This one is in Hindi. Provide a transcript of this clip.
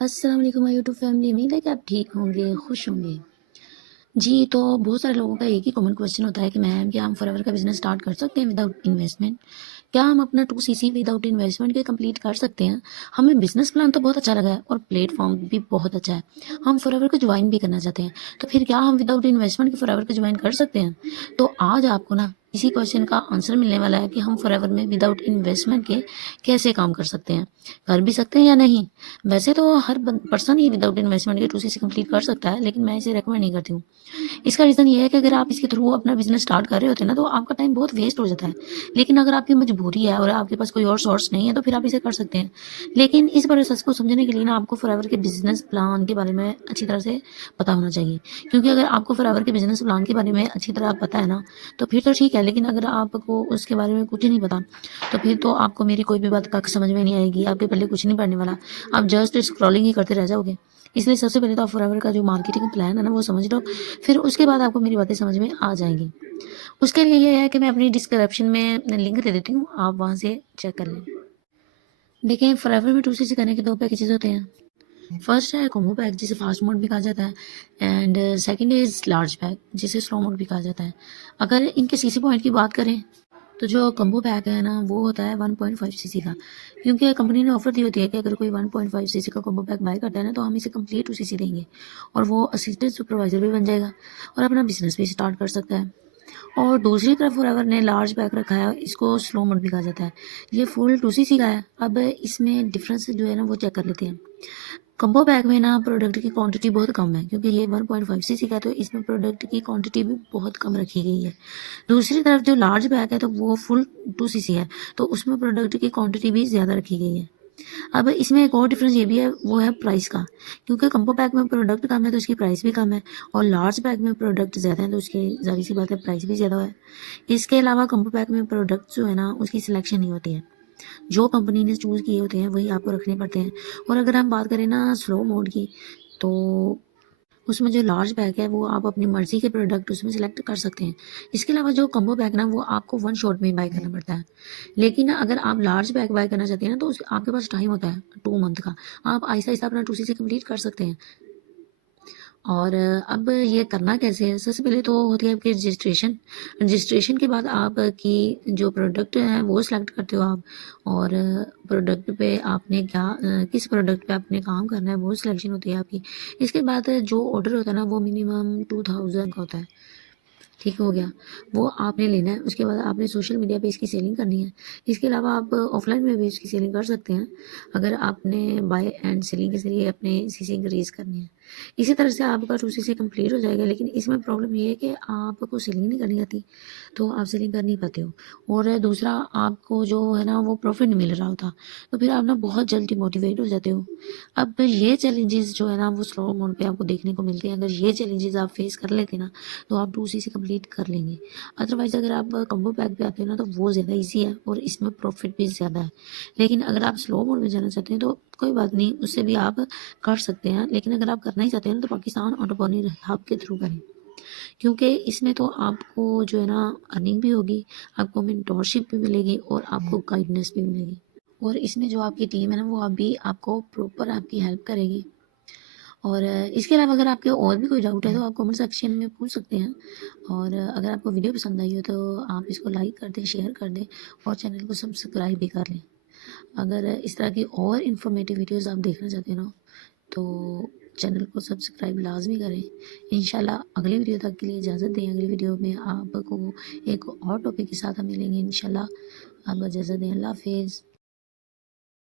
अस्सलाम वालेकुम माय यूट्यूब फैमिली। उम्मीद है कि आप ठीक होंगे, खुश होंगे। जी, तो बहुत सारे लोगों का एक ही कॉमन क्वेश्चन होता है कि मैम क्या हम फॉरएवर का बिज़नेस स्टार्ट कर सकते हैं विदाउट इन्वेस्टमेंट? क्या हम अपना 2 सीसी विदाउट इन्वेस्टमेंट के कंप्लीट कर सकते हैं? हमें बिज़नेस प्लान तो बहुत अच्छा लगा है और प्लेटफ़ॉर्म भी बहुत अच्छा है। हम फॉरएवर को जॉइन भी करना चाहते हैं। तो फिर क्या हम विदाउट इन्वेस्टमेंट के फॉरएवर को जॉइन कर सकते हैं? तो आज आपको ना इसी क्वेश्चन का आंसर मिलने वाला है कि हम फॉरएवर में विदाउट इन्वेस्टमेंट के कैसे काम कर सकते हैं? कर भी सकते हैं या नहीं? वैसे तो हर पर्सन ही विदाउट इन्वेस्टमेंट के 2 सीसी कंप्लीट कर सकता है, लेकिन मैं इसे रिकमेंड नहीं करती हूँ। इसका रीज़न ये है कि अगर आप इसके थ्रू अपना बिज़नेस स्टार्ट कर रहे होते हैं ना, तो आपका टाइम बहुत वेस्ट हो जाता है। लेकिन अगर आपकी मजबूरी है और आपके पास कोई और सोर्स नहीं है, तो फिर आप इसे कर सकते हैं। लेकिन इस प्रोसेस को समझने के लिए ना आपको फॉरएवर के बिज़नेस प्लान के बारे में अच्छी तरह से पता होना चाहिए। क्योंकि अगर आपको फॉरएवर के बिज़नेस प्लान के बारे में अच्छी तरह पता है ना, तो फिर तो ठीक है, लेकिन अगर आपको उसके बारे में कुछ नहीं पता, तो फिर तो आपको मेरी कोई भी बात कख समझ में नहीं आएगी, आपके पल्ले कुछ नहीं पड़ने वाला। आप जस्ट स्क्रॉलिंग ही करते रह जाओगे। इसलिए सबसे पहले तो आप फॉरएवर का जो मार्केटिंग प्लान है ना, वो समझ लो, फिर उसके बाद आपको मेरी बातें समझ में आ जाएँगी। उसके लिए ये है कि मैं अपनी डिस्क्रिप्शन में लिंक दे देती हूँ, आप वहाँ से चेक कर लें। देखिए, फॉरएवर में 2 चीज़ें करने के 2 पैकेजेज़ होते हैं। फर्स्ट है कॉम्बो पैक, जिसे फास्ट मोड भी कहा जाता है, and second is large pack, जिसे स्लो मोड भी कहा जाता है। अगर इनके सीसी पॉइंट की बात करें, तो जो कॉम्बो पैक है ना, वो होता है 1.5 सीसी का, क्योंकि कंपनी ने ऑफ़र दी होती है कि अगर कोई 1.5 सीसी का कॉम्बो पैक बाय करता है ना, तो हम इसे कंप्लीट सीसी देंगे और वो असिस्टेंट सुपरवाइज़र भी बन जाएगा और अपना बिज़नेस भी स्टार्ट कर सकता है। और दूसरी तरफ फॉरएवर ने लार्ज बैग रखा है, इसको स्लो मोड भी कहा जाता है। ये फुल 2cc का है। अब इसमें डिफरेंस जो है ना, वो चेक कर लेते हैं। कंबो बैग में ना प्रोडक्ट की क्वांटिटी बहुत कम है, क्योंकि ये 1.5 सीसी का है, तो इसमें प्रोडक्ट की क्वांटिटी भी बहुत कम रखी गई है। दूसरी तरफ जो लार्ज बैग है, तो वो फुल 2cc है, तो उसमें प्रोडक्ट की क्वांटिटी भी ज़्यादा रखी गई है। अब इसमें एक और डिफरेंस ये भी है, वो है प्राइस का, क्योंकि कंबो पैक में प्रोडक्ट कम है तो उसकी प्राइस भी कम है, और लार्ज पैक में प्रोडक्ट ज़्यादा है तो उसकी ज़ाहिर सी बात है प्राइस भी ज़्यादा है। इसके अलावा कंबो पैक में प्रोडक्ट जो है ना, उसकी सिलेक्शन नहीं होती है। जो कंपनी ने चूज़ किए होते हैं वही आपको रखने पड़ते हैं। और अगर हम बात करें ना स्लो मोड की, तो उसमें जो लार्ज बैग है, वो आप अपनी मर्ज़ी के प्रोडक्ट उसमें सेलेक्ट कर सकते हैं। इसके अलावा जो कम्बो बैग ना, वो आपको वन शॉट में बाय करना पड़ता है। लेकिन अगर आप लार्ज बैग बाय करना चाहते हैं ना, तो उस आपके पास टाइम होता है 2 मंथ का। आप आहिस्ता-आहिस्ता अपना 2 सीसी कंप्लीट कर सकते हैं। और अब ये करना कैसे है? सबसे पहले तो होती है आपकी रजिस्ट्रेशन। रजिस्ट्रेशन के बाद आपकी जो प्रोडक्ट है वो सिलेक्ट करते हो आप, और प्रोडक्ट पे आपने क्या किस प्रोडक्ट पे आपने काम करना है वो सिलेक्शन होती है आपकी। इसके बाद जो ऑर्डर होता है ना, वो मिनिमम 2000 का होता है। ठीक हो गया, वो आपने लेना है। उसके बाद आपने सोशल मीडिया पे इसकी सेलिंग करनी है। इसके अलावा आप ऑफ़लाइन में भी इसकी सेलिंग कर सकते हैं, अगर आपने बाय एंड सेलिंग के ज़रिए अपने सीसी इंक्रीज़ करनी है। इसी तरह से आपका 2 सीसी कंप्लीट हो जाएगा, लेकिन इसमें प्रॉब्लम ये है कि आपको सेलिंग नहीं करनी आती, तो आप सेलिंग कर नहीं पाते हो। और दूसरा, आपको जो है ना, वो प्रॉफ़िट नहीं मिल रहा होता, तो फिर आप ना बहुत जल्द डिमोटिवेट हो जाते हो। अब ये चैलेंजेज़ जो है ना, वो स्लो मोड पे आपको देखने को मिलते हैं। अगर ये चैलेंजेज़ आप फेस कर लेते ना, तो आप 2 से कंप्लीट कर लेंगे। अदरवाइज़ अगर आप कॉम्बो पैक पे आते हो ना, तो वो ज़्यादा ईज़ी है और इसमें प्रॉफ़िट भी ज़्यादा है। लेकिन अगर आप स्लो मोड में जाना चाहते हैं, तो कोई बात नहीं, उससे भी आप कर सकते हैं। लेकिन अगर आप करना ही चाहते हैं ना, तो पाकिस्तान एंटरप्रेन्योर हब के थ्रू करें, क्योंकि इसमें तो आपको जो है ना, अर्निंग भी होगी, आपको मेंटोरशिप भी मिलेगी और आपको गाइडेंस भी मिलेगी। और इसमें जो आपकी टीम है ना, वो अभी आपको प्रॉपर आपकी हेल्प करेगी। और इसके अलावा अगर आपके और भी कोई डाउट है, तो आप कमेंट सेक्शन में पूछ सकते हैं। और अगर आपको वीडियो पसंद आई हो, तो आप इसको लाइक कर दें, शेयर कर दें और चैनल को सब्सक्राइब भी कर लें। अगर इस तरह की और इन्फॉर्मेटिव वीडियोस आप देखना चाहते हैं ना, तो चैनल को सब्सक्राइब लाजमी करें। इंशाल्लाह अगली वीडियो तक के लिए इजाज़त दें। अगली वीडियो में आपको एक और टॉपिक के साथ हम मिलेंगे इंशाल्लाह। आप इजाज़त दें। अल्लाह हाफ़िज़।